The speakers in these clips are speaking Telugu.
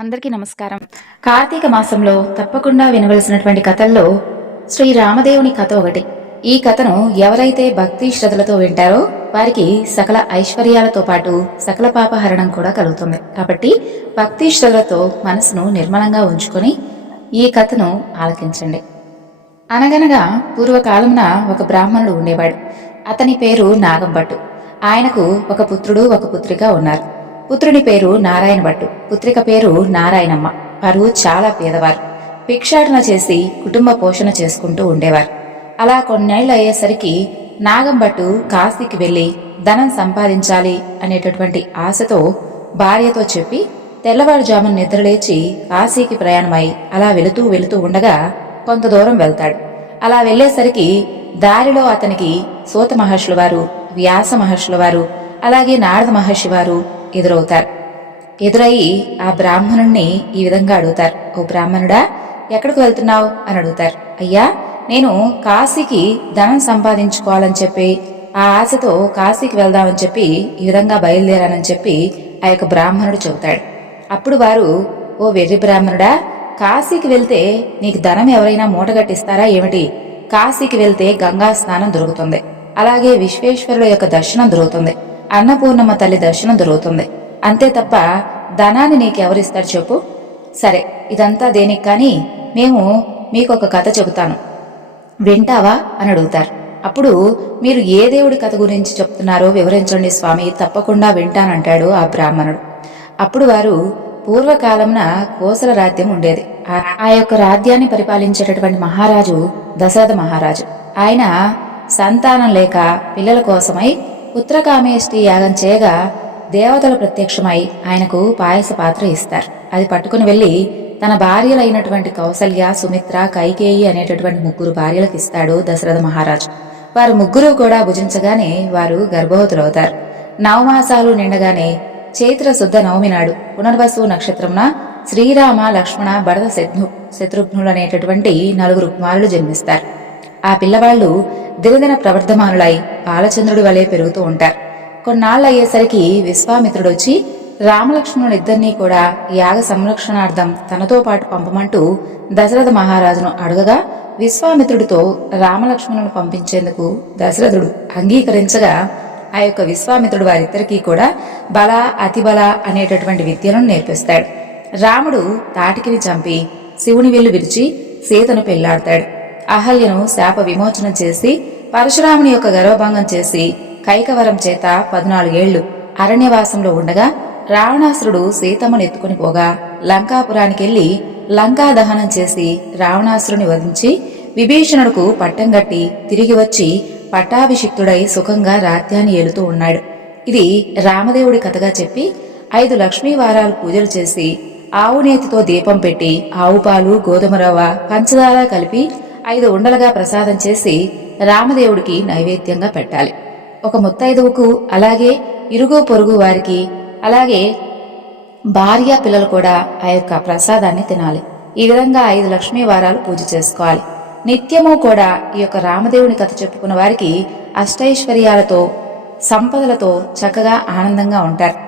అందరికీ నమస్కారం. కార్తీక మాసంలో తప్పకుండా వినవలసినటువంటి కథల్లో శ్రీ రామదేవుని కథ ఒకటి. ఈ కథను ఎవరైతే భక్తి శ్రద్ధలతో వింటారో వారికి సకల ఐశ్వర్యాలతో పాటు సకల పాపహరణం కూడా కలుగుతుంది. కాబట్టి భక్తి శ్రద్ధలతో మనసును నిర్మలంగా ఉంచుకొని ఈ కథను ఆలకించండి. అనగనగా పూర్వకాలమున ఒక బ్రాహ్మణుడు ఉండేవాడు. అతని పేరు నాగంభట్టు. ఆయనకు ఒక పుత్రుడు ఒక పుత్రిక ఉన్నారు. పుత్రుని పేరు నారాయణ భట్టు, పుత్రిక పేరు నారాయణమ్మ. వారు చాలా పేదవారు. భిక్షాటన చేసి కుటుంబ పోషణ చేసుకుంటూ ఉండేవారు. అలా కొన్నేళ్లు అయ్యేసరికి నాగంభట్టు కాశీకి వెళ్లి ధనం సంపాదించాలి అనేటటువంటి ఆశతో భార్యతో చెప్పి తెల్లవారుజామున నిద్రలేచి కాశీకి ప్రయాణమై అలా వెళుతూ వెళుతూ ఉండగా కొంత దూరం వెళ్తాడు. అలా వెళ్లేసరికి దారిలో అతనికి సూత మహర్షుల వారు, వ్యాస మహర్షుల వారు, అలాగే నారద మహర్షి వారు ఎదురవుతారు. ఎదురయ్యి ఆ బ్రాహ్మణుణ్ణి ఈ విధంగా అడుగుతారు. ఓ బ్రాహ్మణుడా, ఎక్కడికి వెళ్తున్నావు అని అడుగుతారు. అయ్యా, నేను కాశీకి ధనం సంపాదించుకోవాలని చెప్పి ఆ ఆశతో కాశీకి వెళ్దామని చెప్పి ఈ విధంగా బయలుదేరానని చెప్పి ఆ యొక్క బ్రాహ్మణుడు చెబుతాడు. అప్పుడు వారు, ఓ వెర్రి బ్రాహ్మణుడా, కాశీకి వెళ్తే నీకు ధనం ఎవరైనా మూటగట్టిస్తారా ఏమిటి? కాశీకి వెళ్తే గంగా స్నానం దొరుకుతుంది, అలాగే విశ్వేశ్వరుడు యొక్క దర్శనం దొరుకుతుంది, అన్నపూర్ణమ్మ తల్లి దర్శనం దొరుకుతుంది. అంతే తప్ప ధనాన్ని నీకెవరిస్తారు చెప్పు? సరే, ఇదంతా దేనికి కానీ మేము మీకొక కథ చెబుతాను, వింటావా అని అడుగుతారు. అప్పుడు మీరు ఏ దేవుడి కథ గురించి చెప్తున్నారో వివరించండి స్వామి, తప్పకుండా వింటానంటాడు ఆ బ్రాహ్మణుడు. అప్పుడు వారు, పూర్వకాలంన కోసల రాజ్యం ఉండేది. ఆ యొక్క రాజ్యాన్ని పరిపాలించేటటువంటి మహారాజు దశరథ మహారాజు. ఆయన సంతానం లేక పిల్లల కోసమై పుత్రకామేష్టి యాగం చేయగా దేవతలు ప్రత్యక్షమై ఆయనకు పాయస పాత్ర ఇస్తారు. అది పట్టుకుని వెళ్లి తన భార్యలైనటువంటి కౌసల్య, సుమిత్ర, కైకేయి అనేటటువంటి 3 భార్యలకు ఇస్తాడు దశరథ మహారాజు. వారు 3 కూడా భుజించగానే వారు గర్భవతులవుతారు. 9 మాసాలు నిండగానే చైత్ర శుద్ధ నవమి నాడు పునర్వసు నక్షత్రమున శ్రీరామ, లక్ష్మణ, భరత, శత్రుఘ్నులు అనేటటువంటి 4 కుమారులు జన్మిస్తారు. ఆ పిల్లవాళ్లు దినదిన ప్రవర్ధమానులై బాలచంద్రుడి వలె పెరుగుతూ ఉంటారు. కొన్నాళ్ళు అయ్యేసరికి విశ్వామిత్రుడు వచ్చి రామలక్ష్మణులిద్దరినీ కూడా యాగ సంరక్షణార్థం తనతో పాటు పంపమంటూ దశరథ మహారాజును అడగగా విశ్వామిత్రుడితో రామలక్ష్మణులను పంపించేందుకు దశరథుడు అంగీకరించగా ఆ యొక్క విశ్వామిత్రుడు వారిద్దరికీ కూడా బల, అతిబల అనేటటువంటి విద్యలను నేర్పిస్తాడు. రాముడు తాటికిని చంపి శివుని విల్లు విరిచి సీతను పెళ్లాడతాడు. అహల్యను శాప విమోచనం చేసి పరశురాముని యొక్క గర్వభంగం చేసి కైకవరం చేత 14 ఏళ్లు అరణ్యవాసంలో ఉండగా రావణాసురుడు సీతమ్మను ఎత్తుకుని పోగా లంకాపురానికెళ్లి లంకా దహనం చేసి రావణాసురుని వధించి విభీషణుడుకు పట్టం గట్టి తిరిగి వచ్చి పట్టాభిషిక్తుడై సుఖంగా రాజ్యాన్ని ఏలుతూ ఉన్నాడు. ఇది రామదేవుడి కథగా చెప్పి 5 లక్ష్మీ వారాలు పూజలు చేసి ఆవు నేతితో దీపం పెట్టి ఆవు పాలు, గోధుమ రవ్వ, పంచదార కలిపి 5 ఉండలుగా ప్రసాదం చేసి రామదేవుడికి నైవేద్యంగా పెట్టాలి. ఒక ముత్తైదువుకు, అలాగే ఇరుగు పొరుగు వారికి, అలాగే భార్య పిల్లలు కూడా ఆ యొక్క ప్రసాదాన్ని తినాలి. ఈ విధంగా 5 లక్ష్మీ వారాలు పూజ చేసుకోవాలి. నిత్యము కూడా ఈ యొక్క రామదేవుని కథ చెప్పుకున్న వారికి అష్టైశ్వర్యాలతో, సంపదలతో చక్కగా ఆనందంగా ఉంటారు.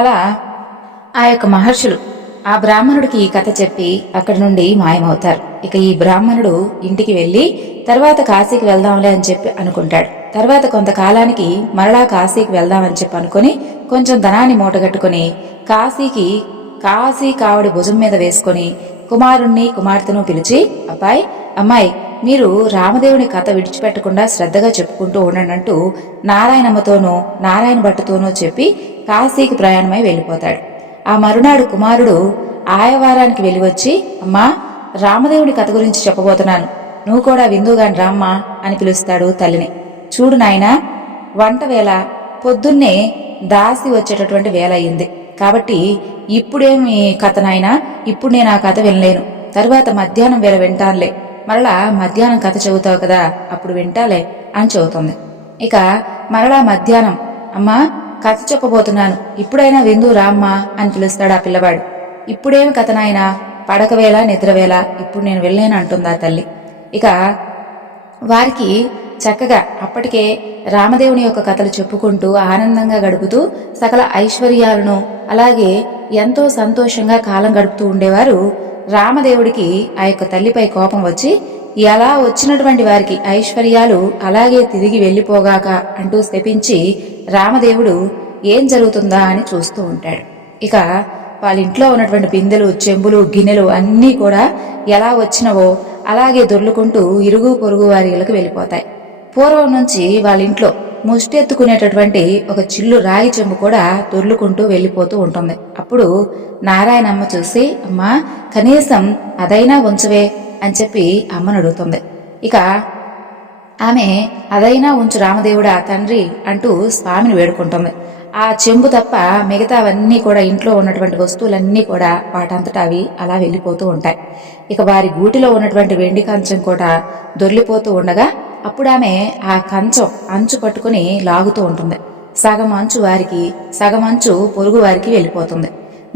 అలా ఆ యొక్క మహర్షులు ఆ బ్రాహ్మణుడికి ఈ కథ చెప్పి అక్కడి నుండి మాయమవుతారు. ఇక ఈ బ్రాహ్మణుడు ఇంటికి వెళ్లి తర్వాత కాశీకి వెళ్దాంలే అని చెప్పి అనుకుంటాడు. తర్వాత కొంతకాలానికి మరలా కాశీకి వెళ్దామని చెప్పి అనుకుని కొంచెం ధనాన్ని మూటగట్టుకుని కాశీ కావడి భుజం మీద వేసుకుని కుమారుణ్ణి, కుమార్తెను పిలిచి, అబ్బాయి, అమ్మాయి, మీరు రామదేవుని కథ విడిచిపెట్టకుండా శ్రద్ధగా చెప్పుకుంటూ ఉండండి నారాయణమ్మతోనూ నారాయణ భట్టుతోనూ చెప్పి కాశీకి ప్రయాణమై వెళ్లిపోతాడు. ఆ మరునాడు కుమారుడు ఆయవారానికి వెళ్లి వచ్చి, అమ్మా, రామదేవుని కథ గురించి చెప్పబోతున్నాను, నువ్వు కూడా విందుగాని రామ్మా అని పిలుస్తాడు తల్లిని. చూడు నాయనా, వంట వేళ పొద్దున్నే దాసి వచ్చేటటువంటి వేళ అయింది కాబట్టి ఇప్పుడేమి కథ నాయనా, ఇప్పుడు నేను ఆ కథ వినలేను, తరువాత మధ్యాహ్నం వేళ వింటానులే, మరలా మధ్యాహ్నం కథ చెబుతావు కదా అప్పుడు వింటాలే అని చెబుతుంది. ఇక మరలా మధ్యాహ్నం, అమ్మా, కథ చెప్పబోతున్నాను, ఇప్పుడైనా విందు రామ్మా అని పిలుస్తాడు ఆ పిల్లవాడు. ఇప్పుడేమి కథ నాయనా, పడకవేళ నిద్రవేళ, ఇప్పుడు నేను వెళ్ళలేను అంటుందా తల్లి. ఇక వారికి చక్కగా అప్పటికే రామదేవుని యొక్క కథలు చెప్పుకుంటూ ఆనందంగా గడుపుతూ సకల ఐశ్వర్యాలను అలాగే ఎంతో సంతోషంగా కాలం గడుపుతూ ఉండేవారు. రామదేవుడికి ఆ యొక్క తల్లిపై కోపం వచ్చి ఎలా వచ్చినటువంటి వారికి ఐశ్వర్యాలు అలాగే తిరిగి వెళ్ళిపోగాక అంటూ శపించి రామదేవుడు ఏం జరుగుతుందా అని చూస్తూ ఉంటాడు. ఇక వాళ్ళ ఇంట్లో ఉన్నటువంటి బిందెలు, చెంబులు, గిన్నెలు అన్నీ కూడా ఎలా వచ్చినవో అలాగే దొర్లుకుంటూ ఇరుగు పొరుగు వారి ఇళ్ళకి వెళ్ళిపోతాయి. పూర్వం నుంచి వాళ్ళ ఇంట్లో ముష్టెత్తుకునేటటువంటి ఒక చిల్లు రాగి చెంబు కూడా దొర్లుకుంటూ వెళ్ళిపోతూ ఉంటుంది. అప్పుడు నారాయణమ్మ చూసి, అమ్మా కనీసం అదైనా ఉంచవే అని చెప్పి అమ్మను అడుగుతుంది. ఇక ఆమె అదైనా ఉంచు రామదేవుడా తండ్రి అంటూ స్వామిని వేడుకుంటుంది. ఆ చెంబు తప్ప మిగతావన్నీ కూడా ఇంట్లో ఉన్నటువంటి వస్తువులన్నీ కూడా వాటంతటా అవి అలా వెళ్ళిపోతూ ఉంటాయి. ఇక వారి గూటిలో ఉన్నటువంటి వెండి కంచం కూడా దొర్లిపోతూ ఉండగా అప్పుడు ఆమె ఆ కంచం అంచు పట్టుకుని లాగుతూ ఉంటుంది. సగం అంచు వారికి, సగం అంచు పొరుగు వారికి వెళ్ళిపోతుంది.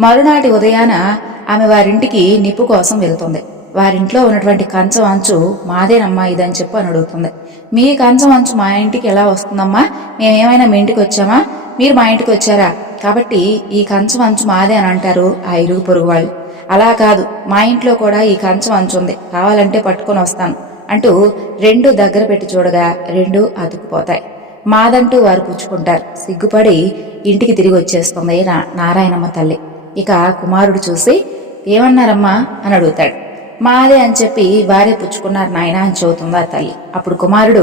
మరునాటి ఉదయాన ఆమె వారింటికి నిప్పు కోసం వెళ్తుంది. వారింట్లో ఉన్నటువంటి కంచం అంచు మాదేనమ్మా ఇదని చెప్పి అని అడుగుతుంది. మీ కంచం అంచు మా ఇంటికి ఎలా వస్తుందమ్మా? మేమేమైనా మీ ఇంటికి వచ్చామా? మీరు మా ఇంటికి వచ్చారా? కాబట్టి ఈ కంచం అంచు మాదే అని అంటారు ఆ ఇరుగు పొరుగు వాళ్ళు. అలా కాదు, మా ఇంట్లో కూడా ఈ కంచం అంచు ఉంది, కావాలంటే పట్టుకొని వస్తాను అంటూ రెండు దగ్గర పెట్టి చూడగా రెండు అతుక్కుపోతాయి. మాదంటూ వారు పుచ్చుకుంటారు. సిగ్గుపడి ఇంటికి తిరిగి వచ్చేస్తుంది నారాయణమ్మ తల్లి. ఇక కుమారుడు చూసి ఏమన్నారమ్మా అని అడుగుతాడు. మాదే అని చెప్పి వారే పుచ్చుకున్నారు నాయన అని చెబుతుంది ఆ తల్లి. అప్పుడు కుమారుడు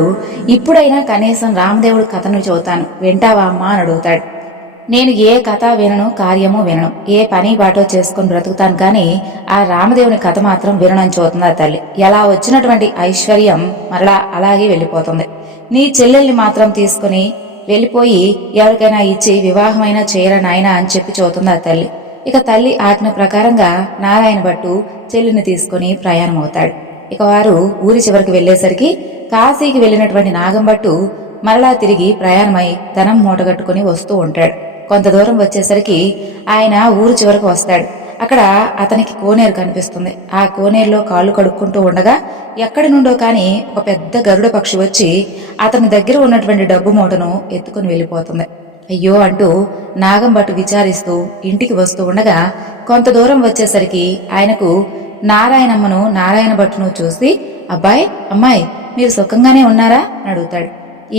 ఇప్పుడైనా కనీసం రామదేవుడి కథను చెబుతాను వింటావా అమ్మా అని అడుగుతాడు. నేను ఏ కథ వినను, కార్యము వినను, ఏ పని బాటో చేసుకుని బ్రతుకుతాను, కానీ ఆ రామదేవుని కథ మాత్రం వినని చెబుతుంది ఆ తల్లి. ఎలా వచ్చినటువంటి ఐశ్వర్యం మరలా అలాగే వెళ్ళిపోతుంది. నీ చెల్లెల్ని మాత్రం తీసుకుని వెళ్ళిపోయి ఎవరికైనా ఇచ్చి వివాహమైనా చేయరా నాయన అని చెప్పి చెబుతుంది ఆ తల్లి. ఇక తల్లి ఆజ్ఞ ప్రకారంగా నారాయణ భట్టు చెల్లిని తీసుకుని ప్రయాణం అవుతాడు. ఇక వారు ఊరి చివరికి వెళ్లేసరికి కాశీకి వెళ్లినటువంటి నాగంభట్టు మరలా తిరిగి ప్రయాణమై ధనం మూటగట్టుకుని వస్తూ ఉంటాడు. కొంత దూరం వచ్చేసరికి ఆయన ఊరు చివరకు వస్తాడు. అక్కడ అతనికి కోనేరు కనిపిస్తుంది. ఆ కోనేరులో కాళ్ళు కడుక్కుంటూ ఉండగా ఎక్కడి నుండో కాని ఒక పెద్ద గరుడ పక్షి వచ్చి అతని దగ్గర ఉన్నటువంటి డబ్బు మూటను ఎత్తుకుని వెళ్ళిపోతుంది. అయ్యో అంటూ నాగంభట్టు విచారిస్తూ ఇంటికి వస్తూ ఉండగా కొంత దూరం వచ్చేసరికి ఆయనకు నారాయణమ్మను, నారాయణ భట్టును చూసి, అబ్బాయి అమ్మాయి మీరు సుఖంగానే ఉన్నారా అని అడుగుతాడు.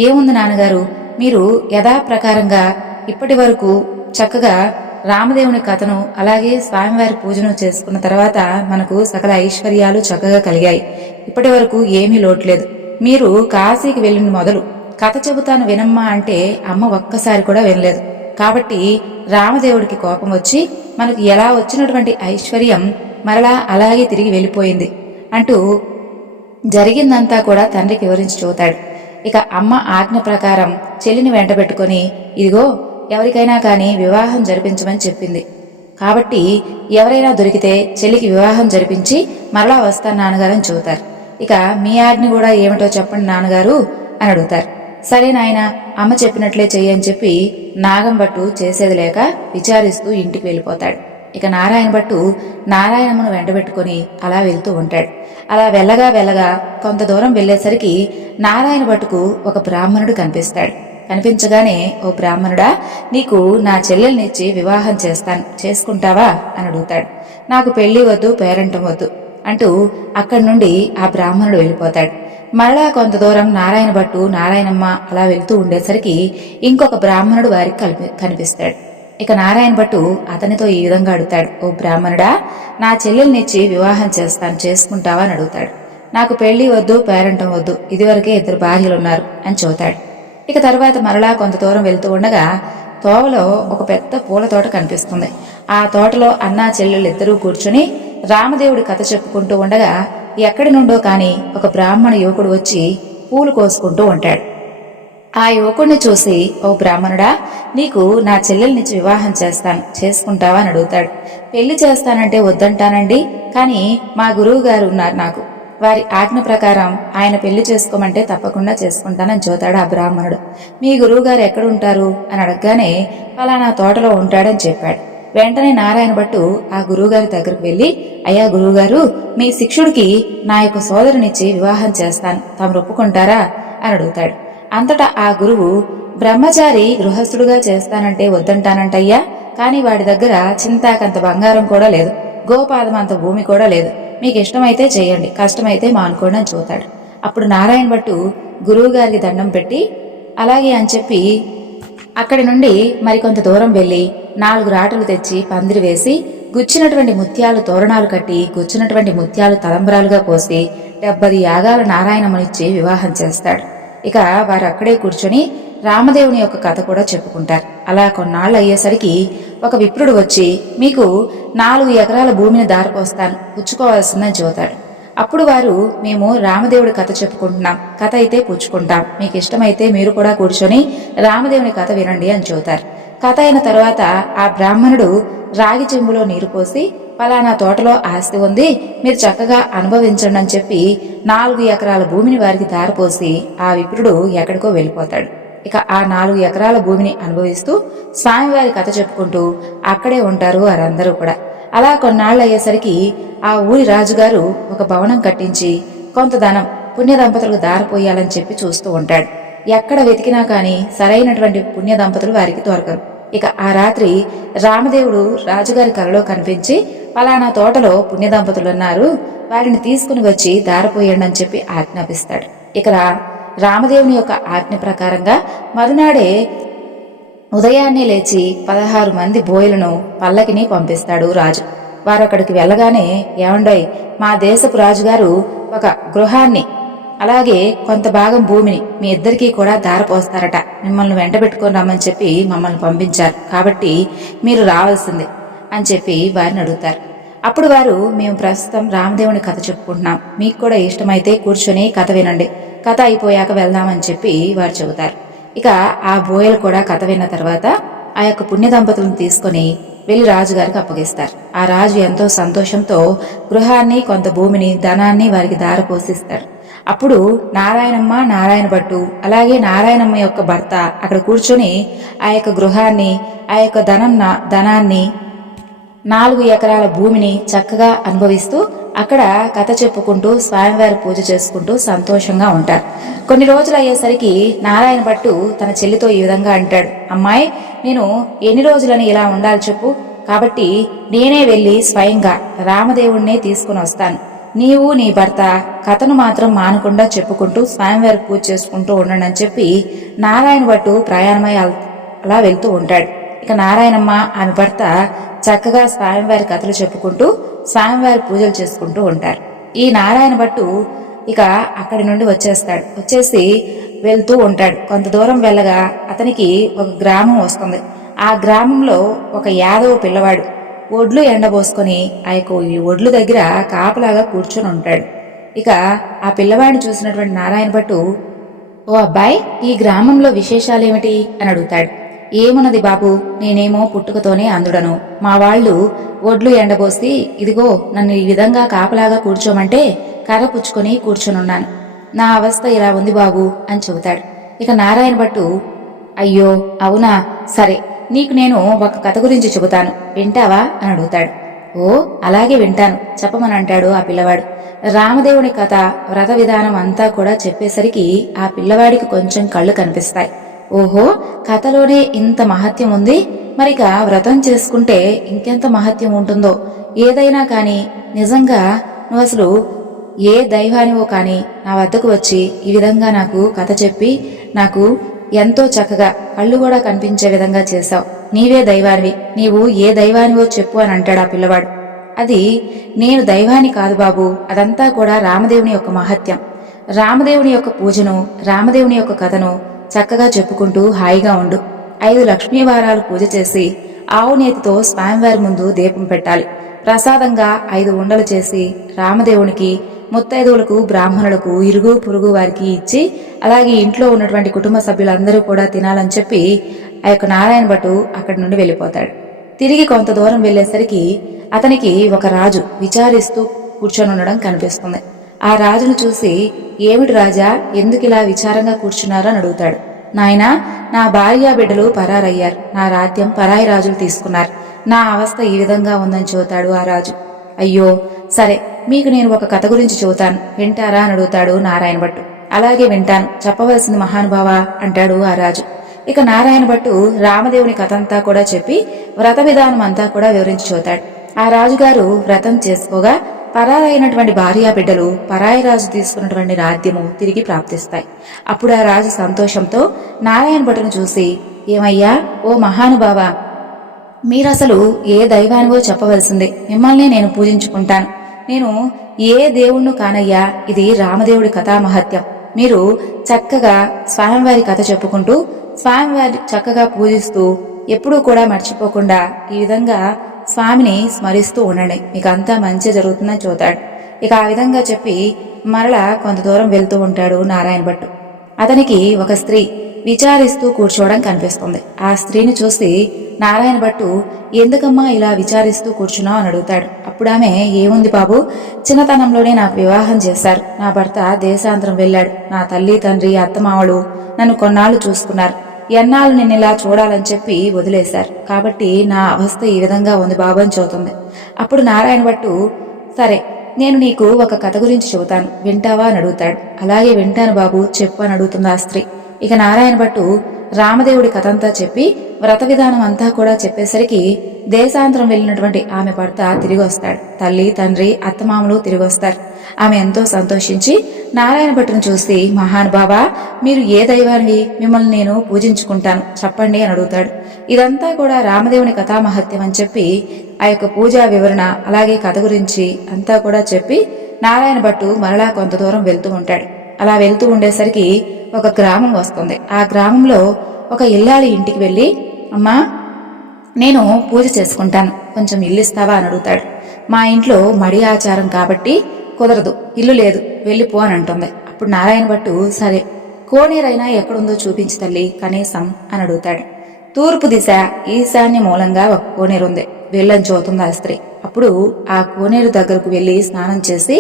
ఏముంది నాన్నగారు, మీరు యథాప్రకారంగా ఇప్పటి వరకు చక్కగా రామదేవుని కథను అలాగే స్వామివారి పూజను చేసుకున్న తర్వాత మనకు సకల ఐశ్వర్యాలు చక్కగా కలిగాయి. ఇప్పటి వరకు ఏమీ లోట్లేదు. మీరు కాశీకి వెళ్ళిన మొదలు కథ చెబుతాను వినమ్మా అంటే అమ్మ ఒక్కసారి కూడా వినలేదు. కాబట్టి రామదేవుడికి కోపం వచ్చి మనకు ఎలా వచ్చినటువంటి ఐశ్వర్యం మరలా అలాగే తిరిగి వెళ్ళిపోయింది అంటూ జరిగిందంతా కూడా తండ్రికి వివరించి చూతాడు. ఇక అమ్మ ఆజ్ఞ ప్రకారం చెల్లిని వెంటబెట్టుకుని ఇదిగో ఎవరికైనా కానీ వివాహం జరిపించమని చెప్పింది. కాబట్టి ఎవరైనా దొరికితే చెల్లికి వివాహం జరిపించి మరలా వస్తాను నాన్నగారు అని చెబుతారు. ఇక మీ ఆజ్ఞ కూడా ఏమిటో చెప్పండి నాన్నగారు అని అడుగుతారు. సరే నాయన అమ్మ చెప్పినట్లే చెయ్యని చెప్పి నాగంభట్టు చేసేది లేక విచారిస్తూ ఇంటికి వెళ్ళిపోతాడు. ఇక నారాయణ భట్టు నారాయణమ్మను వెంటబెట్టుకుని అలా వెళ్తూ ఉంటాడు. అలా వెళ్ళగా వెళ్ళగా కొంత దూరం వెళ్లేసరికి నారాయణ భట్టుకు ఒక బ్రాహ్మణుడు కనిపిస్తాడు. కనిపించగానే, ఓ బ్రాహ్మణుడా, నీకు నా చెల్లెల్నిచ్చి వివాహం చేస్తాను, చేసుకుంటావా అని అడుగుతాడు. నాకు పెళ్లి వద్దు, పేరంటం వద్దు అంటూ అక్కడి నుండి ఆ బ్రాహ్మణుడు వెళ్ళిపోతాడు. మరలా కొంత దూరం నారాయణ భట్టు, నారాయణమ్మ అలా వెళ్తూ ఉండేసరికి ఇంకొక బ్రాహ్మణుడు వారికి కనిపిస్తాడు. ఇక నారాయణ భట్టు అతనితో ఈ విధంగా అడుగుతాడు. ఓ బ్రాహ్మణుడా, నా చెల్లెల్నిచ్చి వివాహం చేస్తాను, చేసుకుంటావా అని అడుగుతాడు. నాకు పెళ్లి వద్దు, పేరంటం వద్దు, ఇదివరకే 2 భార్యలున్నారు అని చెబుతాడు. ఇక తర్వాత మరలా కొంత దూరం వెళ్తూ ఉండగా తోవలో ఒక పెద్ద పూల తోట కనిపిస్తుంది. ఆ తోటలో అన్నా చెల్లెళ్ళు ఇద్దరూ కూర్చుని రామదేవుడి కథ చెప్పుకుంటూ ఉండగా ఎక్కడి నుండో కాని ఒక బ్రాహ్మణ యువకుడు వచ్చి పూలు కోసుకుంటూ ఉంటాడు. ఆ యువకుడిని చూసి, ఓ బ్రాహ్మణుడా, నీకు నా చెల్లెల్నిచ్చి వివాహం చేస్తాను, చేసుకుంటావా అని అడుగుతాడు. పెళ్లి చేస్తానంటే వద్దంటానండి, కానీ మా గురువు గారు ఉన్నారు నాకు, వారి ఆజ్ఞ ప్రకారం ఆయన పెళ్లి చేసుకోమంటే తప్పకుండా చేసుకుంటానని చెబుతాడు ఆ బ్రాహ్మణుడు. మీ గురువుగారు ఎక్కడుంటారు అని అడగగానే ఫలానా తోటలో ఉంటాడని చెప్పాడు. వెంటనే నారాయణ భట్టు ఆ గురువుగారి దగ్గరకు వెళ్లి, అయ్యా గురువుగారు, మీ శిష్యుడికి నా యొక్క సోదరునిచ్చి వివాహం చేస్తాను, తమరు ఒప్పుకుంటారా అని అడుగుతాడు. అంతటా ఆ గురువు, బ్రహ్మచారి గృహస్థుడుగా చేస్తానంటే వద్దంటానంటయ్యా, కాని వాడి దగ్గర చింతాకంత బంగారం కూడా లేదు, గోపాదం అంత భూమి కూడా లేదు, మీకు ఇష్టమైతే చేయండి, కష్టమైతే మానుకోండి అని చూతాడు. అప్పుడు నారాయణ భట్టు గురువుగారికి దండం పెట్టి అలాగే అని చెప్పి అక్కడి నుండి మరికొంత దూరం వెళ్లి 4 రాటలు తెచ్చి పందిరి వేసి గుచ్చినటువంటి ముత్యాలు తోరణాలు కట్టి గుచ్చినటువంటి ముత్యాలు తలంబ్రాలుగా కోసి 70 యాగాల నారాయణమునిచ్చి వివాహం చేస్తాడు. ఇక వారు అక్కడే కూర్చొని రామదేవుని యొక్క కథ కూడా చెప్పుకుంటారు. అలా కొన్నాళ్ళు అయ్యేసరికి ఒక విప్రుడు వచ్చి, మీకు 4 ఎకరాల భూమిని దారిపోస్తాను, పుచ్చుకోవాల్సిందని చెబుతాడు. అప్పుడు వారు, మేము రామదేవుడి కథ చెప్పుకుంటున్నాం, కథ అయితే పుచ్చుకుంటాం, మీకు ఇష్టమైతే మీరు కూడా కూర్చొని రామదేవుని కథ వినండి అని చెబుతారు. కథ అయిన తర్వాత ఆ బ్రాహ్మణుడు రాగి చెంబులో నీరు పోసి, పలానా తోటలో ఆస్తి ఉంది, మీరు చక్కగా అనుభవించండి అని చెప్పి 4 ఎకరాల భూమిని వారికి దారిపోసి ఆ విప్రుడు ఎక్కడికో వెళ్ళిపోతాడు. ఇక ఆ 4 ఎకరాల భూమిని అనుభవిస్తూ స్వామివారి కథ చెప్పుకుంటూ అక్కడే ఉంటారు వారందరూ కూడా. అలా కొన్నాళ్ళు అయ్యేసరికి ఆ ఊరి రాజుగారు ఒక భవనం కట్టించి కొంత ధనం పుణ్య దంపతులకు దారిపోయాలని చెప్పి చూస్తూ ఉంటాడు. ఎక్కడ వెతికినా కానీ సరైనటువంటి పుణ్య దంపతులు వారికి దొరకరు. ఇక ఆ రాత్రి రామదేవుడు రాజుగారి కలలో కనిపించి, పలానా తోటలో పుణ్య దంపతులున్నారు, వారిని తీసుకుని వచ్చి దారిపోయండి అని చెప్పి ఆజ్ఞాపిస్తాడు. ఇక రామదేవుని యొక్క ఆజ్ఞ ప్రకారంగా మరునాడే ఉదయాన్నే లేచి 16 మంది బోయలను పల్లకిని పంపిస్తాడు రాజు. వారు అక్కడికి వెళ్ళగానే, ఏమండోయ్, మా దేశపు రాజుగారు ఒక గృహాన్ని అలాగే కొంత భాగం భూమిని మీ ఇద్దరికీ కూడా దారపోస్తారట, మిమ్మల్ని వెంట పెట్టుకొని రమ్మని చెప్పి మమ్మల్ని పంపించారు, కాబట్టి మీరు రావాల్సిందే అని చెప్పి వారిని అడుగుతారు. అప్పుడు వారు, మేము ప్రస్తుతం రామదేవుని కథ చెప్పుకుంటున్నాం, మీకు కూడా ఇష్టమైతే కూర్చొని కథ వినండి, కథ అయిపోయాక వెళ్దామని చెప్పి వారు చెబుతారు. ఇక ఆ బోయలు కూడా కథ విన్న తర్వాత ఆ యొక్క పుణ్య దంపతులను తీసుకుని వెళ్లి రాజుగారికి అప్పగిస్తారు. ఆ రాజు ఎంతో సంతోషంతో గృహాన్ని, కొంత భూమిని, ధనాన్ని వారికి దారపోసిస్తాడు. అప్పుడు నారాయణమ్మ, నారాయణ భట్టు అలాగే నారాయణమ్మ యొక్క భర్త అక్కడ కూర్చొని ఆ యొక్క గృహాన్ని, ఆ యొక్క ధనాన్ని 4 ఎకరాల భూమిని చక్కగా అనుభవిస్తూ అక్కడ కథ చెప్పుకుంటూ స్వామివారి పూజ చేసుకుంటూ సంతోషంగా ఉంటారు. కొన్ని రోజులు అయ్యేసరికి నారాయణ భట్టు తన చెల్లితో ఈ విధంగా అంటాడు, అమ్మాయి, నేను ఎన్ని రోజులని ఇలా ఉండాలి చెప్పు, కాబట్టి నేనే వెళ్లి స్వయంగా రామదేవుణ్ణే తీసుకుని వస్తాను, నీవు నీ భర్త కథను మాత్రం మానకుండా చెప్పుకుంటూ స్వామివారి పూజ చేసుకుంటూ ఉండండి అని చెప్పి నారాయణ భట్టు ప్రయాణమై అలా వెళ్తూ ఉంటాడు. ఇక నారాయణమ్మ ఆమె భర్త చక్కగా స్వామివారి కథలు చెప్పుకుంటూ స్వామివారి పూజలు చేసుకుంటూ ఉంటారు. ఈ నారాయణ భట్టు ఇక అక్కడి నుండి వచ్చేసి వెళ్తూ ఉంటాడు. కొంత దూరం వెళ్ళగా అతనికి ఒక గ్రామం వస్తుంది. ఆ గ్రామంలో ఒక యాదవ పిల్లవాడు ఒడ్లు ఎండబోసుకొని ఆ యొక్క ఒడ్లు దగ్గర కాపలాగా కూర్చొని ఉంటాడు. ఇక ఆ పిల్లవాడిని చూసినటువంటి నారాయణ భట్టు, ఓ అబ్బాయి, ఈ గ్రామంలో విశేషాలేమిటి అని అడుగుతాడు. ఏమున్నది బాబు, నేనేమో పుట్టుకతోనే అందుడను, మా వాళ్ళు ఒడ్లు ఎండబోసి ఇదిగో నన్ను ఈ విధంగా కాపలాగా కూర్చోమంటే కర్ర పుచ్చుకొని కూర్చొనున్నాను, నా అవస్థ ఇలా ఉంది బాబు అని చెబుతాడు. ఇక నారాయణ భట్టు, అయ్యో అవునా, సరే, నీకు నేను ఒక కథ గురించి చెబుతాను, వింటావా అని అడుగుతాడు. ఓ అలాగే వింటాను, చెప్పమని అంటాడు ఆ పిల్లవాడు. రామదేవుని కథ, వ్రత విధానం అంతా కూడా చెప్పేసరికి ఆ పిల్లవాడికి కొంచెం కళ్ళు కనిపిస్తాయి. ఓహో, కథలోనే ఇంత మహత్యం ఉంది, మరిక వ్రతం చేసుకుంటే ఇంకెంత మహత్యం ఉంటుందో. ఏదైనా కాని నిజంగా నువ్వు అసలు ఏ దైవానివో కాని నా వద్దకు వచ్చి ఈ విధంగా నాకు కథ చెప్పి నాకు ఎంతో చక్కగా కళ్ళు కూడా కనిపించే విధంగా చేశావు, నీవే దైవానివి, నీవు ఏ దైవానివో చెప్పు అని అంటాడు ఆ పిల్లవాడు. అది నేను దైవాన్ని కాదు బాబు, అదంతా కూడా రామదేవుని యొక్క మహత్యం, రామదేవుని యొక్క పూజను, రామదేవుని యొక్క కథను చక్కగా చెప్పుకుంటూ హాయిగా ఉండు. 5 లక్ష్మీవారాలు పూజ చేసి ఆవు నేతితో స్వామివారి ముందు దీపం పెట్టాలి. ప్రసాదంగా 5 ఉండలు చేసి రామదేవునికి, ముత్తైదువులకు, బ్రాహ్మణులకు, ఇరుగు పొరుగు వారికి ఇచ్చి అలాగే ఇంట్లో ఉన్నటువంటి కుటుంబ సభ్యులందరూ కూడా తినాలని చెప్పి ఆ యొక్క నారాయణ భట్టు అక్కడి నుండి వెళ్ళిపోతాడు. తిరిగి కొంత దూరం వెళ్లేసరికి అతనికి ఒక రాజు విచారిస్తూ కూర్చొని ఉండడం కనిపిస్తుంది. ఆ రాజును చూసి, ఏమిటి రాజా, ఎందుకిలా విచారంగా కూర్చున్నారో అని అడుగుతాడు. నాయనా, నా భార్యా బిడ్డలు పరారయ్యారు, నా రాజ్యం పరాయి రాజులు తీసుకున్నారు, నా అవస్థ ఈ విధంగా ఉందని చెబుతాడు ఆ రాజు. అయ్యో సరే, మీకు నేను ఒక కథ గురించి చెబుతాను, వింటారా అని అడుగుతాడు నారాయణ భట్టు. అలాగే వింటాను, చెప్పవలసింది మహానుభావ అంటాడు ఆ రాజు. ఇక నారాయణ భట్టు రామదేవుని కథంతా కూడా చెప్పి వ్రత విధానం అంతా కూడా వివరించి చూతాడు. ఆ రాజుగారు వ్రతం చేసుకోగా పరారైనటువంటి భార్యా బిడ్డలు పరాయి రాజు తీసుకున్నటువంటి రాజ్యము తిరిగి ప్రాప్తిస్తాయి. అప్పుడు ఆ రాజు సంతోషంతో నారాయణ భట్టును చూసి, ఏమయ్యా ఓ మహానుభావ, మీరసలు ఏ దైవానివో చెప్పవలసిందే, మిమ్మల్ని నేను పూజించుకుంటాను. నేను ఏ దేవుణ్ణు కానయ్యా, ఇది రామదేవుడి కథామహత్యం. మీరు చక్కగా స్వామివారి కథ చెప్పుకుంటూ స్వామివారి చక్కగా పూజిస్తూ ఎప్పుడూ కూడా మర్చిపోకుండా ఈ విధంగా స్వామిని స్మరిస్తూ ఉండండి, మీకు అంతా మంచి జరుగుతుందని చూతాడు. ఇక ఆ విధంగా చెప్పి మరలా కొంత దూరం వెళ్తూ ఉంటాడు నారాయణ భట్టు. అతనికి ఒక స్త్రీ విచారిస్తూ కూర్చోవడం కనిపిస్తుంది. ఆ స్త్రీని చూసి నారాయణ భట్టు, ఎందుకమ్మా ఇలా విచారిస్తూ కూర్చున్నావు అని అడుగుతాడు. అప్పుడు ఆమె, ఏముంది బాబు, చిన్నతనంలోనే నాకు వివాహం చేశారు. నా భర్త దేశాంతరం వెళ్ళాడు. నా తల్లి తండ్రి అత్తమామలు నన్ను కొన్నాళ్లు చూసుకున్నారు. ఎన్నాళ్ళు నిన్ను ఇలా చూడాలని చెప్పి వదిలేశారు. కాబట్టి నా అవస్థ ఈ విధంగా ఉంది బాబు అని చెబుతుంది. అప్పుడు నారాయణ భట్టు, సరే నేను నీకు ఒక కథ గురించి చెబుతాను, వింటావా అని అడుగుతాడు. అలాగే వింటాను బాబు, చెప్పు అని అడుగుతుంది ఆ స్త్రీ. ఇక నారాయణ భట్టు రామదేవుడి కథంతా చెప్పి వ్రత విధానం అంతా కూడా చెప్పేసరికి దేశాంతరం వెళ్ళినటువంటి ఆమె భర్త తిరిగి వస్తాడు. తల్లి తండ్రి అత్తమామలు తిరిగి వస్తారు. ఆమె ఎంతో సంతోషించి నారాయణ భట్టును చూసి, మహానుభావా, మీరు ఏ దైవాన్ని, మిమ్మల్ని నేను పూజించుకుంటాను, చెప్పండి అని అడుగుతాడు. ఇదంతా కూడా రామదేవుని కథామహత్యం అని చెప్పి ఆ యొక్క పూజా వివరణ అలాగే కథ గురించి అంతా కూడా చెప్పి నారాయణ భట్టు మరలా కొంత దూరం వెళ్తూ ఉంటాడు. అలా వెళ్తూ ఉండేసరికి ఒక గ్రామం వస్తుంది. ఆ గ్రామంలో ఒక ఇల్లాలి ఇంటికి వెళ్ళి, అమ్మా నేను పూజ చేసుకుంటాను, కొంచెం ఇల్లు ఇస్తావా అని అడుగుతాడు. మా ఇంట్లో మడి ఆచారం కాబట్టి కుదరదు, ఇల్లు లేదు, వెళ్ళిపో అని అంటుంది. అప్పుడు నారాయణ భట్టు, సరే కోనేరైనా ఎక్కడుందో చూపించి తల్లి కనీసం అని అడుగుతాడు. తూర్పు దిశ ఈశాన్య మూలంగా ఒక కోనేరుంది, వెళ్ళని చూతుంది ఆ స్త్రీ. అప్పుడు ఆ కోనేరు దగ్గరకు వెళ్లి స్నానం చేసి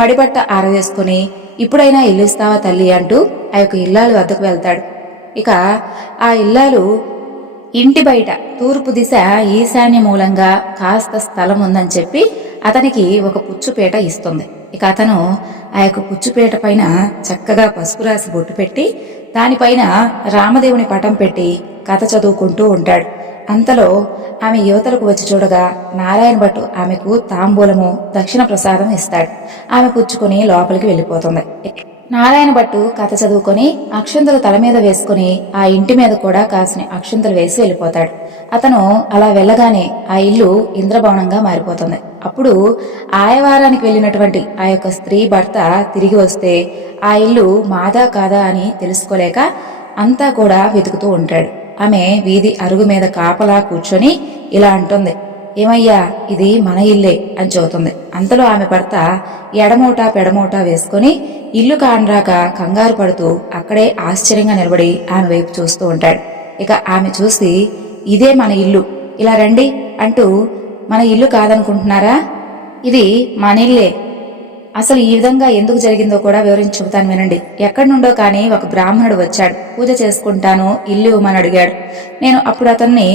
మడిబట్ట ఆరవేసుకుని, ఇప్పుడైనా ఇల్లు ఇస్తావా తల్లి అంటూ ఆ యొక్క ఇల్లాలు వద్దకు వెళ్తాడు. ఇక ఆ ఇల్లాలు ఇంటి బయట తూర్పు దిశ ఈశాన్య మూలంగా కాస్త స్థలం ఉందని చెప్పి అతనికి ఒక పుచ్చుపేట ఇస్తుంది. ఇక అతను ఆ యొక్క పుచ్చుపేట పైన చక్కగా పసుపు రాసి బొట్టు పెట్టి దానిపైన రామదేవుని పటం పెట్టి కథ చదువుకుంటూ ఉంటాడు. అంతలో ఆమె యువతలకు వచ్చి చూడగా నారాయణ భట్టు ఆమెకు తాంబూలము దక్షిణ ప్రసాదం ఇస్తాడు. ఆమె పుచ్చుకొని లోపలికి వెళ్ళిపోతుంది. నారాయణ భట్టు కథ చదువుకొని అక్షంతలు తల మీద వేసుకుని ఆ ఇంటి మీద కూడా కాసిన అక్షంతలు వేసి వెళ్ళిపోతాడు. అతను అలా వెళ్ళగానే ఆ ఇల్లు ఇంద్రభవనంగా మారిపోతుంది. అప్పుడు ఆయవారానికి వెళ్ళినటువంటి ఆ యొక్క స్త్రీ భర్త తిరిగి వస్తే ఆ ఇల్లు మాదా కాదా అని తెలుసుకోలేక అంతా కూడా వెతుకుతూ ఉంటాడు. ఆమె వీధి అరుగు మీద కాపలా కూర్చొని ఇలా అంటుంది, ఏమయ్యా, ఇది మన ఇల్లే అని చెబుతుంది. అంతలో ఆమె భర్త ఎడమోట పెడమోట వేసుకుని ఇల్లు కానరాక కంగారు పడుతూ అక్కడే ఆశ్చర్యంగా నిలబడి ఆమె వైపు చూస్తూ ఉంటాడు. ఇక ఆమె చూసి, ఇదే మన ఇల్లు, ఇలా రండి అంటూ, మన ఇల్లు కాదనుకుంటున్నారా, ఇది మన ఇల్లే. అసలు ఈ విధంగా ఎందుకు జరిగిందో కూడా వివరించి చెబుతాను వినండి. ఎక్కడి నుండో కానీ ఒక బ్రాహ్మణుడు వచ్చాడు. పూజ చేసుకుంటాను, ఇల్లు ఇవ్వమని అడిగాడు. నేను అప్పుడు అతన్ని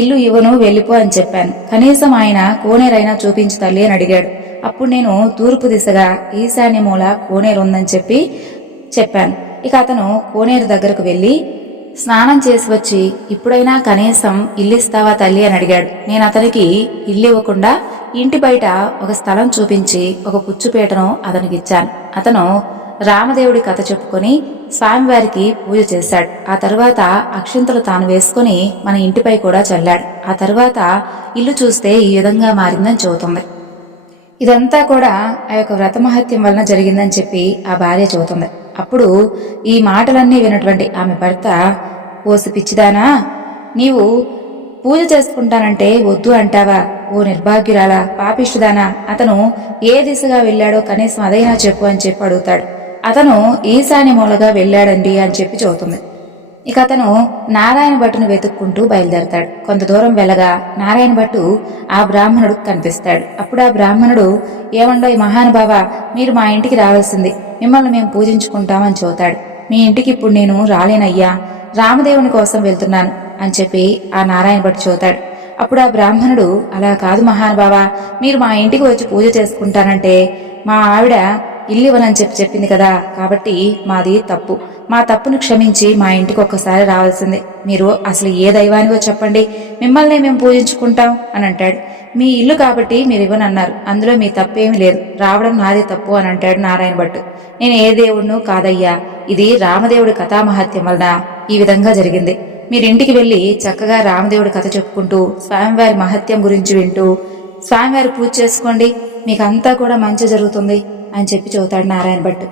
ఇల్లు ఇవ్వను, వెళ్ళిపో అని చెప్పాను. కనీసం ఆయన కోనేరైనా చూపించు తల్లి అని అడిగాడు. అప్పుడు నేను తూర్పు దిశగా ఈశాన్య మూల కోనేరు ఉందని చెప్పాను. ఇక అతను కోనేరు దగ్గరకు వెళ్లి స్నానం చేసి వచ్చి, ఇప్పుడైనా కనీసం ఇల్లిస్తావా తల్లి అని అడిగాడు. నేను అతనికి ఇల్లు ఇవ్వకుండా ఇంటి బయట ఒక స్థలం చూపించి ఒక పుచ్చుపేటను అతనికి ఇచ్చాను. అతను రామదేవుడి కథ చెప్పుకొని స్వామివారికి పూజ చేశాడు. ఆ తరువాత అక్షింతలు తాను వేసుకుని మన ఇంటిపై కూడా చల్లాడు. ఆ తరువాత ఇల్లు చూస్తే ఈ విధంగా మారిందని చెబుతుంది. ఇదంతా కూడా ఆ యొక్క వ్రతమహత్యం వలన జరిగిందని చెప్పి ఆ భార్య చెబుతుంది. అప్పుడు ఈ మాటలన్నీ వినటువంటి ఆమె భర్త, ఓసి పిచ్చిదానా, నీవు పూజ చేసుకుంటానంటే వద్దు అంటావా, ఓ నిర్భాగ్యురాలా, పాపిష్టిదానా, అతను ఏ దిశగా వెళ్ళాడో కనీసం అదైనా చెప్పు అని చెప్పి అడుగుతాడు. అతను ఈశాన్య మూలగా వెళ్ళాడండి అని చెప్పి చెబుతుంది. ఇక అతను నారాయణ భట్టును వెతుక్కుంటూ బయలుదేరతాడు. కొంత దూరం వెళ్ళగా నారాయణ భట్టు ఆ బ్రాహ్మణుడు కనిపిస్తాడు. అప్పుడు ఆ బ్రాహ్మణుడు, ఏమండో ఈ మహానుభావ, మీరు మా ఇంటికి రావాల్సింది, మిమ్మల్ని మేము పూజించుకుంటామని చెబుతాడు. మీ ఇంటికి ఇప్పుడు నేను రాలేనయ్యా, రామదేవుని కోసం వెళ్తున్నాను అని చెప్పి ఆ నారాయణ భట్టు చెబుతాడు. అప్పుడు ఆ బ్రాహ్మణుడు, అలా కాదు మహానుభావ, మీరు మా ఇంటికి వచ్చి పూజ చేసుకుంటానంటే మా ఆవిడ ఇల్లు ఇవ్వనని చెప్పింది కదా, కాబట్టి మాది తప్పు. మా తప్పును క్షమించి మా ఇంటికి ఒక్కసారి రావాల్సిందే. మీరు అసలు ఏ దైవానివో చెప్పండి, మిమ్మల్ని మేము పూజించుకుంటాం అని అంటాడు. మీ ఇల్లు కాబట్టి మీరు ఇవ్వనన్నారు, అందులో మీ తప్పేమీ లేదు, రావడం నాదే తప్పు అని అంటాడు నారాయణ భట్టు. నేను ఏ దేవుడును కాదయ్యా, ఇది రామదేవుడి కథామహత్యం వలన ఈ విధంగా జరిగింది. మీరింటికి వెళ్ళి చక్కగా రామదేవుడి కథ చెప్పుకుంటూ స్వామివారి మహత్యం గురించి వింటూ స్వామివారి పూజ చేసుకోండి, మీకంతా కూడా మంచి జరుగుతుంది అని చెప్పి చెబుతాడు నారాయణ భట్టు.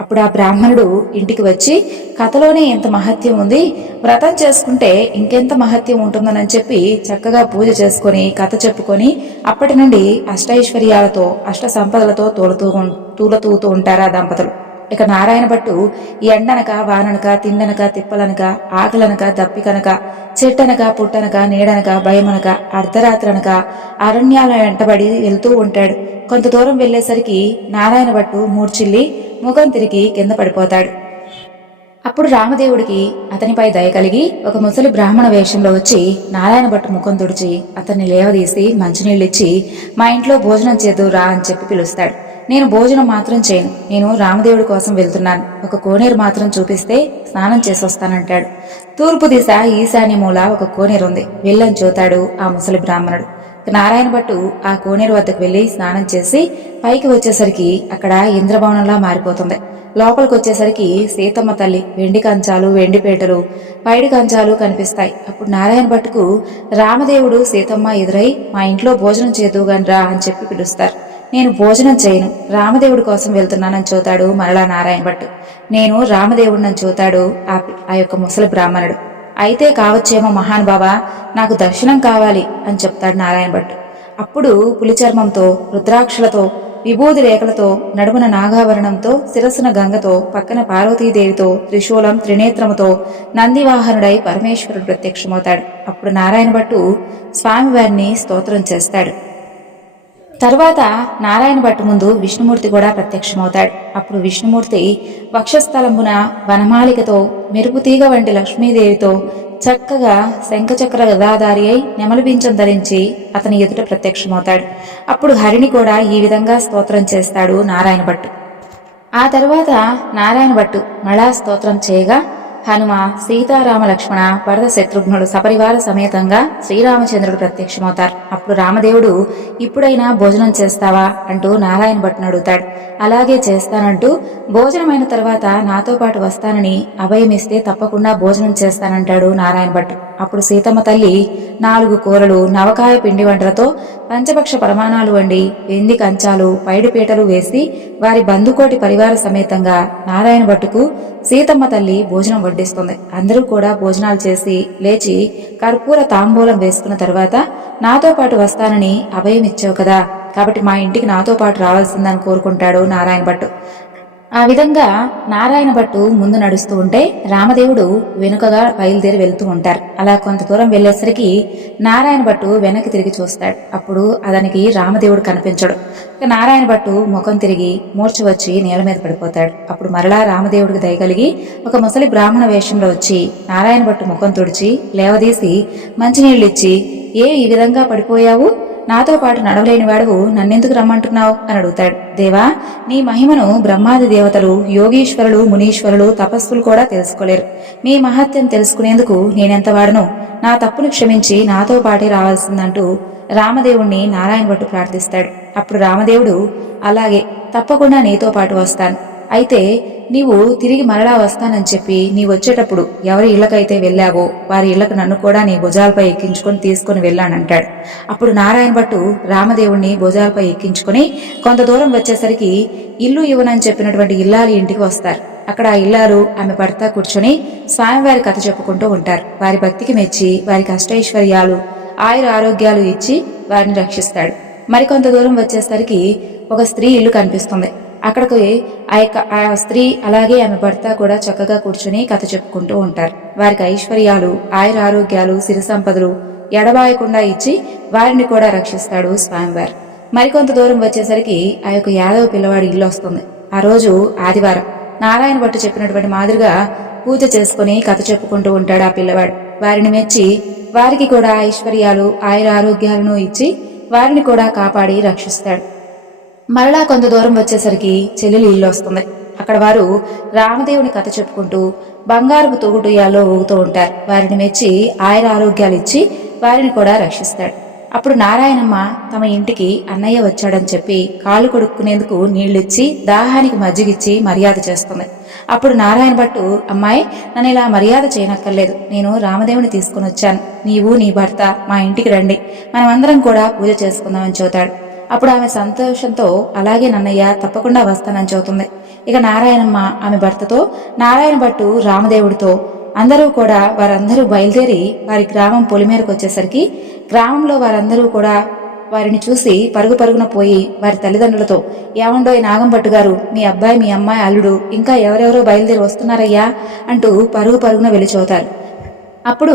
అప్పుడు ఆ బ్రాహ్మణుడు ఇంటికి వచ్చి కథలోనే ఎంత మహత్యం ఉంది, వ్రతం చేసుకుంటే ఇంకెంత మహత్యం ఉంటుందని చెప్పి చక్కగా పూజ చేసుకొని కథ చెప్పుకొని అప్పటి నుండి అష్టైశ్వర్యాలతో అష్ట సంపదలతో తూలతూగుతూ ఉంటారు ఆ దంపతులు. ఇక నారాయణ భట్టు ఎండనక వాననక తిండనక తిప్పలనక ఆకలనక దప్పికనక చెట్టనక పుట్టనక నీడనక భయమనక అర్ధరాత్రనక అరణ్యాల వెంటబడి వెళ్తూ ఉంటాడు. కొంత దూరం వెళ్లేసరికి నారాయణ భట్టు మూర్చిల్లి ముఖం తిరిగి కింద పడిపోతాడు. అప్పుడు రామదేవుడికి అతనిపై దయ కలిగి ఒక ముసలి బ్రాహ్మణ వేషంలో వచ్చి నారాయణ భట్టు ముఖం తుడిచి అతన్ని లేవదీసి మంచినీళ్ళిచ్చి మా ఇంట్లో భోజనం చేద్దురా అని చెప్పి పిలుస్తాడు. నేను భోజనం మాత్రం చేయను, నేను రామదేవుడి కోసం వెళ్తున్నాను, ఒక కోనేరు మాత్రం చూపిస్తే స్నానం చేసొస్తానంటాడు. తూర్పు దిశ ఈశాన్య మూల ఒక కోనేరు ఉంది, వెళ్ళని చూతాడు ఆ ముసలి బ్రాహ్మణుడు. నారాయణ భట్టు ఆ కోనేరు వద్దకు వెళ్లి స్నానం చేసి పైకి వచ్చేసరికి అక్కడ ఇంద్రభవనంలా మారిపోతుంది. లోపలికి వచ్చేసరికి సీతమ్మ తల్లి వెండి కంచాలు వెండిపేటలు పైడి కంచాలు కనిపిస్తాయి. అప్పుడు నారాయణ భట్టుకు రామదేవుడు సీతమ్మ ఎదురై మా ఇంట్లో భోజనం చేదువుగానిరా అని చెప్పి పిలుస్తారు. నేను భోజనం చేయను, రామదేవుడి కోసం వెళ్తున్నానని చూతాడు మరలా నారాయణ భట్టు. నేను రామదేవుడినని చూతాడు ఆ యొక్క ముసలి బ్రాహ్మణుడు. అయితే కావచ్చేమో మహానుభావా, నాకు దర్శనం కావాలి అని చెప్తాడు నారాయణ భట్టు. అప్పుడు పులిచర్మంతో రుద్రాక్షలతో విభూది రేఖలతో నడుమున నాగాభరణంతో శిరస్సున గంగతో పక్కన పార్వతీదేవితో త్రిశూలం త్రినేత్రముతో నందివాహనుడై పరమేశ్వరుడు ప్రత్యక్షమవుతాడు. అప్పుడు నారాయణ భట్టు స్వామివారిని స్తోత్రం చేస్తాడు. తర్వాత నారాయణ భట్టు ముందు విష్ణుమూర్తి కూడా ప్రత్యక్షమవుతాడు. అప్పుడు విష్ణుమూర్తి వక్షస్థలంబున వనమాలికతో మెరుపుతీగ వంటి లక్ష్మీదేవితో చక్కగా శంఖచక్ర గదాధారి అయి నెమలిపించం ధరించి అతని ఎదుట ప్రత్యక్షమవుతాడు. అప్పుడు హరిని కూడా ఈ విధంగా స్తోత్రం చేస్తాడు నారాయణ భట్టు. ఆ తర్వాత నారాయణ భట్టు మళ్ళా స్తోత్రం చేయగా హనుమ సీతారామ లక్ష్మణ భరత శత్రుఘ్నుడు సపరివార సమేతంగా శ్రీరామచంద్రుడు ప్రత్యక్షమవుతారు. అప్పుడు రామదేవుడు ఇప్పుడైనా భోజనం చేస్తావా అంటూ నారాయణ భట్టును అడుగుతాడు. అలాగే చేస్తానంటూ భోజనమైన తర్వాత నాతో పాటు వస్తానని అభయమిస్తే తప్పకుండా భోజనం చేస్తానంటాడు నారాయణ భట్టు. అప్పుడు సీతమ్మ తల్లి 4 కూరలు నవకాయ పిండి వంటలతో పంచపక్ష పరమాణాలు వండి వెండి కంచాలు పైడిపీటలు వేసి వారి బంధుకోటి పరివార సమేతంగా నారాయణ భట్టుకు సీతమ్మ తల్లి భోజనం వడ్డిస్తుంది. అందరూ కూడా భోజనాలు చేసి లేచి కర్పూర తాంబూలం వేసుకున్న తర్వాత నాతో పాటు వస్తానని అభయం ఇచ్చావు కదా, కాబట్టి మా ఇంటికి నాతో పాటు రావాల్సిందని కోరుకుంటాడు నారాయణ భట్టు. ఆ విధంగా నారాయణ భట్టు ముందు నడుస్తూ ఉంటే రామదేవుడు వెనుకగా బయలుదేరి వెళ్తూ ఉంటారు. అలా కొంత దూరం వెళ్లేసరికి నారాయణ భట్టు వెనక్కి తిరిగి చూస్తాడు. అప్పుడు అతనికి రామదేవుడు కనిపించడు. నారాయణ భట్టు ముఖం తిరిగి మూర్ఛ వచ్చి నేల మీద పడిపోతాడు. అప్పుడు మరలా రామదేవుడికి దయగలిగి ఒక ముసలి బ్రాహ్మణ వేషంలో వచ్చి నారాయణ భట్టు ముఖం తుడిచి లేవదీసి మంచినీళ్ళిచ్చి ఈ విధంగా పడిపోయావు, నాతో పాటు నడవలేని వాడు నన్నెందుకు రమ్మంటున్నావు అని అడుగుతాడు. దేవా, నీ మహిమను బ్రహ్మాది దేవతలు యోగీశ్వరులు మునీశ్వరులు తపస్సులు కూడా తెలుసుకోలేరు. మీ మహత్యం తెలుసుకునేందుకు నేనెంత వాడను, నా తప్పును క్షమించి నాతో పాటే రావాల్సిందంటూ రామదేవుణ్ణి నారాయణ భట్టు ప్రార్థిస్తాడు. అప్పుడు రామదేవుడు అలాగే, తప్పకుండా నీతో పాటు వస్తాను, అయితే నీవు తిరిగి మరలా వస్తానని చెప్పి నీ వచ్చేటప్పుడు ఎవరి ఇళ్లకైతే వెళ్ళావో వారి ఇళ్లకు నన్ను కూడా నీ భుజాలపై ఎక్కించుకొని తీసుకుని వెళ్ళానంటాడు. అప్పుడు నారాయణ భట్టు రామదేవుణ్ణి భుజాలపై ఎక్కించుకొని కొంత దూరం వచ్చేసరికి ఇల్లు ఇవ్వనని చెప్పినటువంటి ఇల్లాలి ఇంటికి వస్తారు. అక్కడ ఆ ఇల్లాలు ఆమె భర్త కూర్చొని స్వామివారి కథ చెప్పుకుంటూ ఉంటారు. వారి భక్తికి మెచ్చి వారికి అష్టైశ్వర్యాలు ఆయుర ఆరోగ్యాలు ఇచ్చి వారిని రక్షిస్తాడు. మరికొంత దూరం వచ్చేసరికి ఒక స్త్రీ ఇల్లు కనిపిస్తుంది. అక్కడికి ఆ స్త్రీ అలాగే ఆమె భర్త కూడా చక్కగా కూర్చుని కథ చెప్పుకుంటూ ఉంటారు. వారికి ఐశ్వర్యాలు ఆయుర ఆరోగ్యాలు సిరి సంపదలు ఎడబాయకుండా ఇచ్చి వారిని కూడా రక్షిస్తాడు స్వామివారు. మరికొంత దూరం వచ్చేసరికి ఆ యొక్క యాదవ పిల్లవాడి ఇల్లు వస్తుంది. ఆ రోజు ఆదివారం. నారాయణ భట్టు చెప్పినటువంటి మాదిరిగా పూజ చేసుకుని కథ చెప్పుకుంటూ ఉంటాడు ఆ పిల్లవాడు. వారిని మెచ్చి వారికి కూడా ఐశ్వర్యాలు ఆయుర ఆరోగ్యాలను ఇచ్చి వారిని కూడా కాపాడి రక్షిస్తాడు. మరలా కొంత దూరం వచ్చేసరికి చెల్లెలి ఇల్లు వస్తుంది. అక్కడ వారు రామదేవుని కథ చెప్పుకుంటూ బంగారపు తూగుడుయాల్లో ఊగుతూ ఉంటారు. వారిని మెచ్చి ఆయుర ఆరోగ్యాలు ఇచ్చి వారిని కూడా రక్షిస్తాడు. అప్పుడు నారాయణమ్మ తమ ఇంటికి అన్నయ్య వచ్చాడని చెప్పి కాళ్ళు కొడుక్కునేందుకు నీళ్లిచ్చి దాహానికి మజ్జిగిచ్చి మర్యాద చేస్తుంది. అప్పుడు నారాయణ భట్టు, అమ్మాయి, నన్ను ఇలా మర్యాద చేయనక్కర్లేదు. నేను రామదేవుని తీసుకుని వచ్చాను. నీవు నీ భర్త మా ఇంటికి రండి, మనమందరం కూడా పూజ చేసుకుందామని చెబుతాడు. అప్పుడు ఆమె సంతోషంతో అలాగే నన్నయ్య, తప్పకుండా వస్తానని చెబుతుంది. ఇక నారాయణమ్మ ఆమె భర్తతో, నారాయణ భట్టు రామదేవుడితో అందరూ కూడా వారందరూ బయలుదేరి వారి గ్రామం పొలిమేరకు వచ్చేసరికి గ్రామంలో వారందరూ కూడా వారిని చూసి పరుగు పరుగున పోయి వారి తల్లిదండ్రులతో, ఏమండోయ్ నాగంభట్టు గారు, మీ అబ్బాయి మీ అమ్మాయి అల్లుడు ఇంకా ఎవరెవరో బయలుదేరి వస్తున్నారయ్యా అంటూ పరుగు పరుగున వెలిచోతారు. అప్పుడు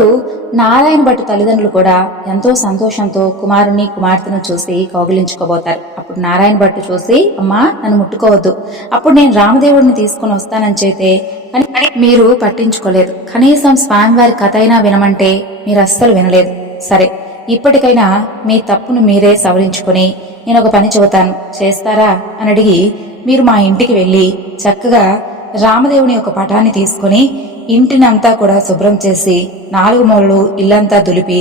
నారాయణ భట్టు తల్లిదండ్రులు కూడా ఎంతో సంతోషంతో కుమారుణ్ణి కుమార్తెను చూసి కౌగిలించుకోబోతారు. అప్పుడు నారాయణ భట్టు చూసి, అమ్మా, నన్ను ముట్టుకోవద్దు. అప్పుడు నేను రామదేవుడిని తీసుకుని వస్తానని చేతే కానీ మీరు పట్టించుకోలేదు. కనీసం స్వామివారి కథ అయినా వినమంటే మీరు అస్సలు వినలేదు. సరే, ఇప్పటికైనా మీ తప్పును మీరే సవరించుకొని నేను ఒక పని చెబుతాను, చేస్తారా అని అడిగి మీరు మా ఇంటికి వెళ్ళి చక్కగా రామదేవుని యొక్క పటాన్ని తీసుకుని ఇంటినంతా కూడా శుభ్రం చేసి 4 మూలలు ఇల్లంతా దులిపి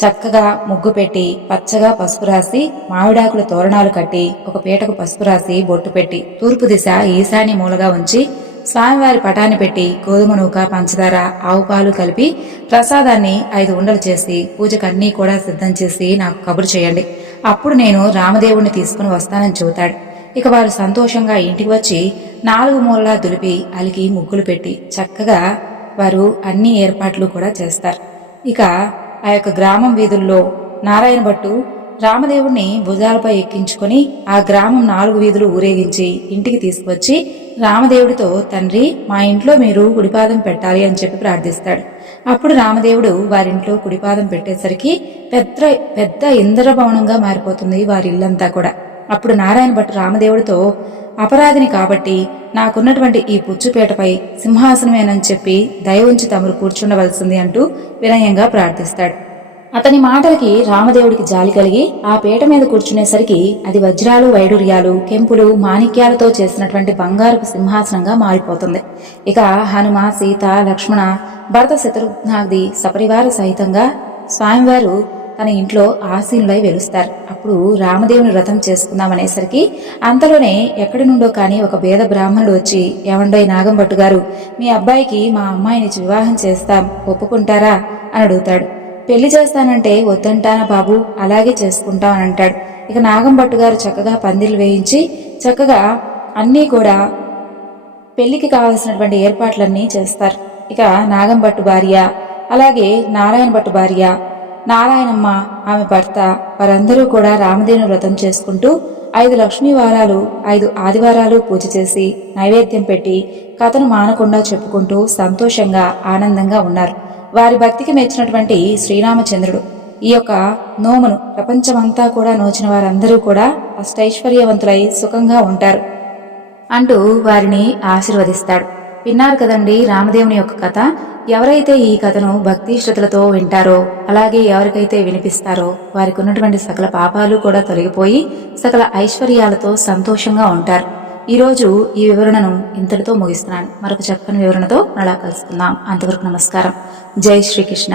చక్కగా ముగ్గు పెట్టి పచ్చగా పసుపు రాసి మామిడాకుల తోరణాలు కట్టి ఒక పీటకు పసుపు రాసి బొట్టు పెట్టి తూర్పు దిశ ఈశాన్య మూలగా ఉంచి స్వామివారి పటాన్ని పెట్టి గోధుమ నూక, పంచదార, ఆవు పాలు కలిపి ప్రసాదాన్ని 5 ఉండలు చేసి పూజకన్నీ కూడా సిద్ధం చేసి నాకు కబురు చేయండి. అప్పుడు నేను రామదేవుణ్ణి తీసుకుని వస్తానని చెబుతాడు. ఇక వారు సంతోషంగా ఇంటికి వచ్చి 4 మూలలా దులిపి అలికి ముగ్గులు పెట్టి చక్కగా వారు అన్ని ఏర్పాట్లు కూడా చేస్తారు. ఇక ఆ యొక్క గ్రామం వీధుల్లో నారాయణ భట్టు రామదేవుణ్ణి భుజాలపై ఎక్కించుకొని ఆ గ్రామం 4 వీధులు ఊరేగించి ఇంటికి తీసుకువచ్చి రామదేవుడితో, తండ్రి, మా ఇంట్లో మీరు కుడిపాదం పెట్టాలి అని చెప్పి ప్రార్థిస్తాడు. అప్పుడు రామదేవుడు వారింట్లో కుడిపాదం పెట్టేసరికి పెద్ద పెద్ద ఇంద్రభవనంగా మారిపోతుంది వారి ఇల్లంతా కూడా. అప్పుడు నారాయణ భట్టు రామదేవుడితో, అపరాధిని కాబట్టి నాకున్నటువంటి ఈ పుచ్చుపేటపై సింహాసనమేనని చెప్పి దయ ఉంచి తమరు కూర్చుండవలసింది అంటూ వినయంగా ప్రార్థిస్తాడు. అతని మాటలకి రామదేవుడికి జాలి కలిగి ఆ పీట మీద కూర్చునేసరికి అది వజ్రాలు, వైడూర్యాలు, కెంపులు, మాణిక్యాలతో చేసినటువంటి బంగారపు సింహాసనంగా మారిపోతుంది. ఇక హనుమ, సీత, లక్ష్మణ, భరత, శత్రుఘ్నాది సపరివార సహితంగా స్వామివారు తన ఇంట్లో ఆసీనులై వెలుస్తారు. అప్పుడు రామదేవుని వ్రతం చేసుకుందామనేసరికి అంతలోనే ఎక్కడి నుండో కానీ ఒక పేద బ్రాహ్మణుడు వచ్చి, ఏమండోయ్ నాగంభట్టు గారు, మీ అబ్బాయికి మా అమ్మాయినిచ్చి వివాహం చేస్తాం, ఒప్పుకుంటారా అని అడుగుతాడు. పెళ్లి చేస్తానంటే వద్దంటానా బాబు, అలాగే చేసుకుంటాం అని అంటాడు. ఇక నాగంభట్టు గారు చక్కగా పందిళ్ళు వేయించి చక్కగా అన్నీ కూడా పెళ్లికి కావలసినటువంటి ఏర్పాట్లన్నీ చేస్తారు. ఇక నాగంభట్టు భార్య, అలాగే నారాయణ భట్టు భార్య, నారాయణమ్మ, ఆమె భర్త, వారందరూ కూడా రామదేవుని వ్రతం చేసుకుంటూ 5 లక్ష్మీ వారాలు 5 ఆదివారాలు పూజ చేసి నైవేద్యం పెట్టి కథను మానకుండా చెప్పుకుంటూ సంతోషంగా ఆనందంగా ఉన్నారు. వారి భక్తికి మెచ్చినటువంటి శ్రీరామచంద్రుడు ఈ యొక్క నోమును ప్రపంచమంతా కూడా నోచిన వారందరూ కూడా అష్టైశ్వర్యవంతులై సుఖంగా ఉంటారు అంటూ వారిని ఆశీర్వదిస్తాడు. విన్నారు కదండి రామదేవుని యొక్క కథ. ఎవరైతే ఈ కథను భక్తి శ్రద్ధలతో వింటారో, అలాగే ఎవరికైతే వినిపిస్తారో వారికి ఉన్నటువంటి సకల పాపాలు కూడా తొలగిపోయి సకల ఐశ్వర్యాలతో సంతోషంగా ఉంటారు. ఈరోజు ఈ వివరణను ఇంతటితో ముగిస్తున్నాను. మరొక చక్కని వివరణతో మళ్ళా కలుసుకుందాం. అంతవరకు నమస్కారం. జై శ్రీకృష్ణ.